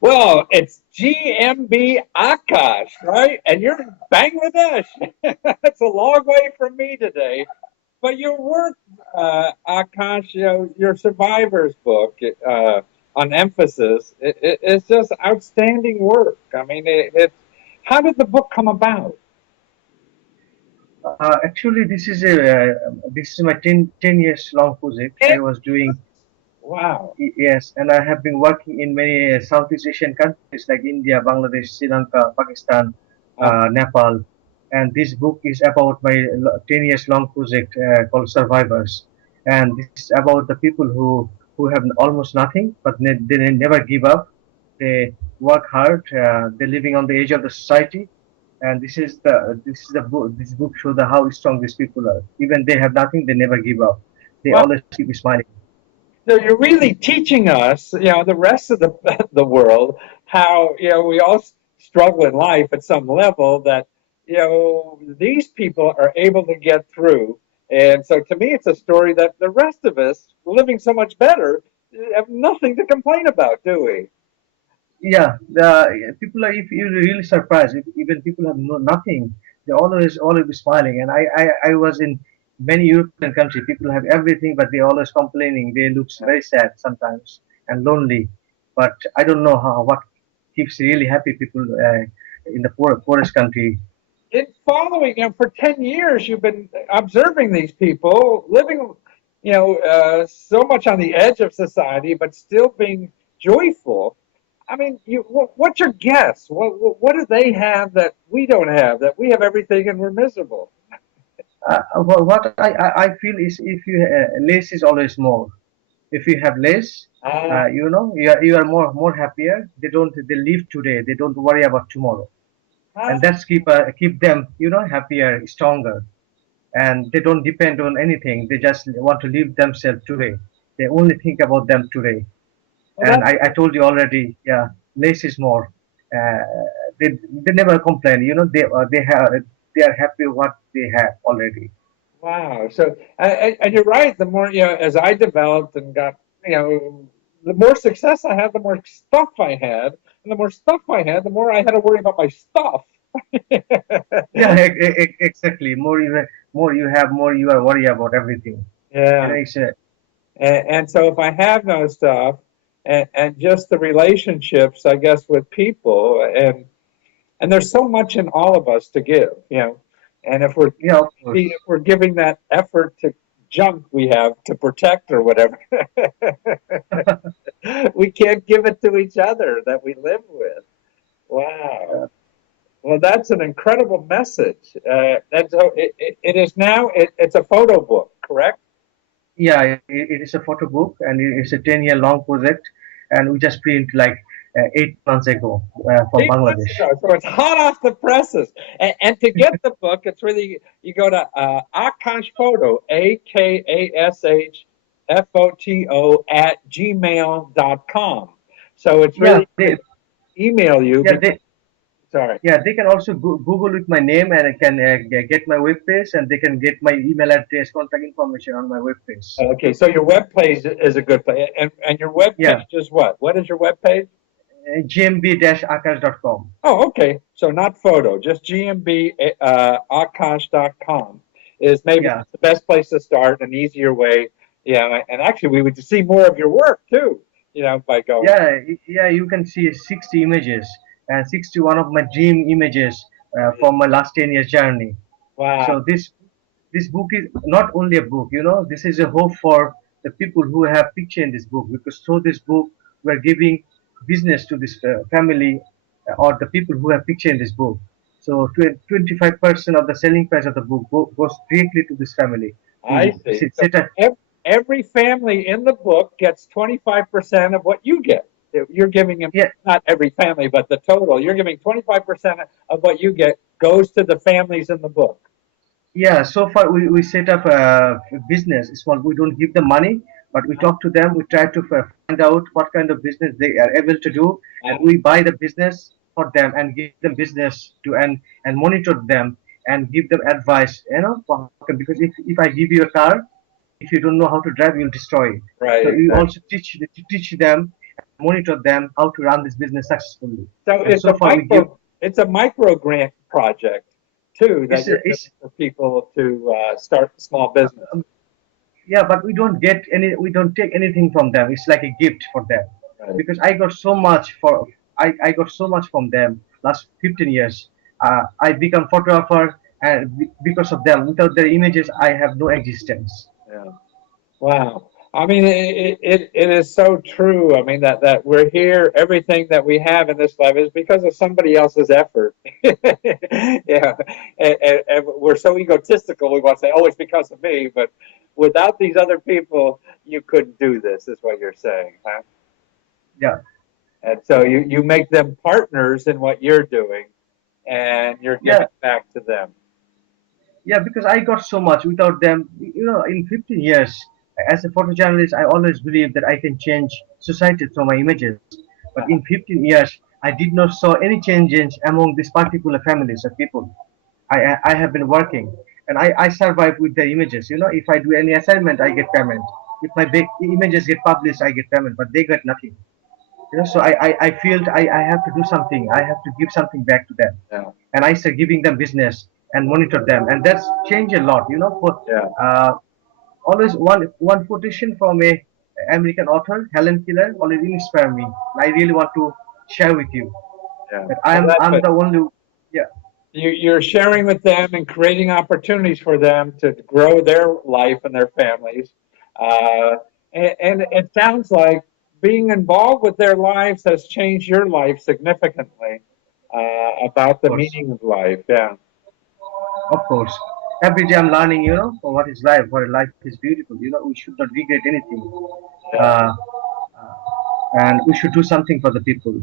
Well, it's GMB Akash, right? And you're in Bangladesh. That's a long way from me today. But your work, Akash, your survivors book on emphasis, it's just outstanding work. I mean, how did the book come about? Actually, this is my 10 years long project. I was doing. Wow. Yes, and I have been working in many Southeast Asian countries like India, Bangladesh, Sri Lanka, Pakistan, Uh, Nepal. And this book is about my 10 years long project called Survivors. And this is about the people who have almost nothing, but they never give up. They work hard. They're living on the edge of the society. And this is the book. This book shows how strong these people are. Even they have nothing, they never give up. They well, always keep smiling. so you're really teaching us, the rest of the the world, how we all struggle in life at some level. That these people are able to get through, and so to me, it's a story that the rest of us, living so much better, have nothing to complain about, do we? Yeah, the people are, if you're really surprised, if even people have nothing, they always be smiling. And I was in many European countries, people have everything, but they always complaining. They look very sad sometimes and lonely. But I don't know what keeps really happy people in the poorest country. In following, for 10 years, you've been observing these people living, so much on the edge of society, but still being joyful. I mean, what's your guess? What do they have that we don't have? That we have everything and we're miserable. What I feel is if you less is always more. If you have less, Ah, you are more happier. They live today. They don't worry about tomorrow, and ah, that's keep them happier, stronger, and they don't depend on anything. They just want to live themselves today. They only think about them today. well, And that's I told you already, yeah, less is more. Uh, they never complain. They are happy what they have already. wow. So, and you're right. The more, as I developed and got, the more success I had, the more stuff I had, and the more stuff I had, the more I had to worry about my stuff. Yeah, exactly. More you have, more you are worried about everything. Yeah. It's And so if I have no stuff and just the relationships, I guess, with people, and there's so much in all of us to give, and yeah, of if course. we're giving that effort to junk we have to protect or whatever, we can't give it to each other that we live with. Wow. Well, that's an incredible message. And so it is now, it's a photo book, correct? Yeah, it is a photo book, and it's a 10-year long project, and we just print like 8 months ago from 8 months Bangladesh. ago. So it's hot off the presses. And to get the book, it's really, you go to Akash Photo, AKASHFOTO at gmail.com. So it's Yeah, really email you yeah, because, sorry. they can also Google with my name, and I can get my web page, and they can get my email address, contact information on my web page. Okay, so your web page is a good place. And your web Yeah, page is what? What is your web page? gmb-akash.com. Oh, okay. So not photo, just GMB Akash.com is maybe Yeah, the best place to start, an easier way. Yeah, and actually, we would see more of your work too, by going. yeah. You can see 60 images, and 61 of my dream images from my last 10 years journey. Wow. So this book is not only a book, this is a hope for the people who have picture in this book, because through this book we're giving business to this family, or the people who have picture in this book. So 25% of the selling price of the book goes directly to this family I to see. So set up. every family in the book gets 25% of what you get. You're giving them, Yeah, not every family, but the total. You're giving 25% of what you get goes to the families in the book. yeah, so far we set up a business. It's small. We don't give them money, but we talk to them. We try to find out what kind of business they are able to do, and we buy the business for them and give them business to and monitor them and give them advice. Because if I give you a car, if you don't know how to drive, you'll destroy it. Right, So you exactly. also teach them monitor them how to run this business successfully. So And so far, we give it's a micro grant project too that it's you're doing it's for people to start a small business. yeah, but we don't take anything from them. It's like a gift for them Right. because I got so much from them last 15 years. I become photographer, and because of them, without their images, I have no existence. Yeah. Wow. I mean, it is so true. I mean, that we're here, everything that we have in this life is because of somebody else's effort. Yeah. And we're so egotistical, we want to say, oh, it's because of me. But without these other people, you couldn't do this, is what you're saying, huh? Yeah, And so you make them partners in what you're doing, and you're yeah, giving back to them. yeah. Because I got so much without them. In 15 years, as a photojournalist, I always believed that I can change society through my images. But in 15 years, I did not saw any changes among these particular families of people. I have been working, and I survive with the images. If I do any assignment, I get payment. If my big images get published, I get payment, but they get nothing. So I feel I have to do something. I have to give something back to them, Yeah. and I start giving them business and monitor them, and that's changed a lot. Yeah. Uh, always one quotation from a American author, Helen Keller, always inspired me. I really want to share with you Yeah. that Well, that's I'm it. the only. Yeah, You're sharing with them and creating opportunities for them to grow their life and their families. Uh, and it sounds like being involved with their lives has changed your life significantly about of the course. meaning of life. Yeah. Of course. Every day I'm learning, for what is life, what life is beautiful. We should not regret anything. Yeah. Uh, and we should do something for the people.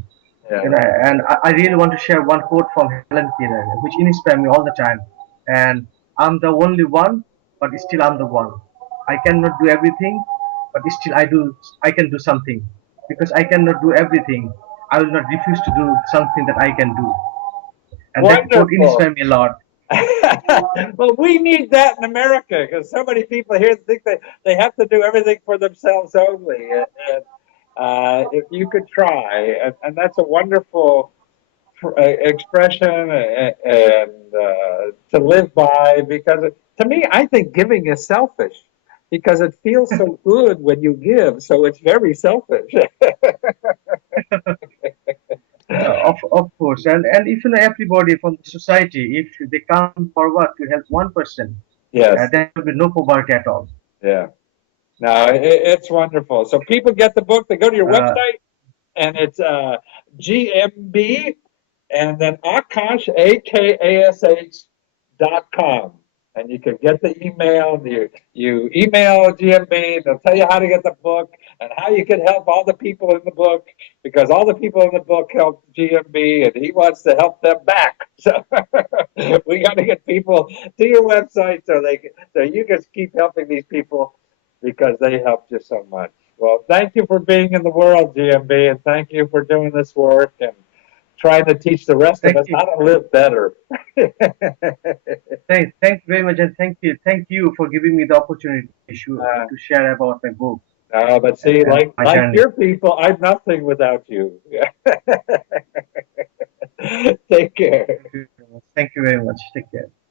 Yeah. And I really want to share one quote from Helen Keller, which inspires me all the time. And I'm the only one, but still I'm the one. I cannot do everything, but still I can do something. Because I cannot do everything, I will not refuse to do something that I can do. And that quote Wonderful. inspires me a lot. Well, we need that in America because so many people here think that they have to do everything for themselves only. And if you could try, and that's a wonderful expression and to live by because to me, I think giving is selfish because it feels so good when you give. So it's very selfish. Of course, and if everybody from the society, if they come forward to help one person, Yes. there will be no poverty at all. Yeah. No, it's wonderful. So people get the book. They go to your Uh, website, and it's GMB and then Akash AKASH.com. And you can get the email. You email GMB. They'll tell you how to get the book and how you can help all the people in the book because all the people in the book helped GMB and he wants to help them back. So we got to get people to your website so you can keep helping these people because they helped you so much. Well, thank you for being in the world, GMB, and thank you for doing this work and trying to teach the rest of thank us you, how to live better. thank you very much, and thank you for giving me the opportunity uh, to share about my book but see, and my like journey. your people, I'm nothing without you. Take care. Thank you very much. Take care.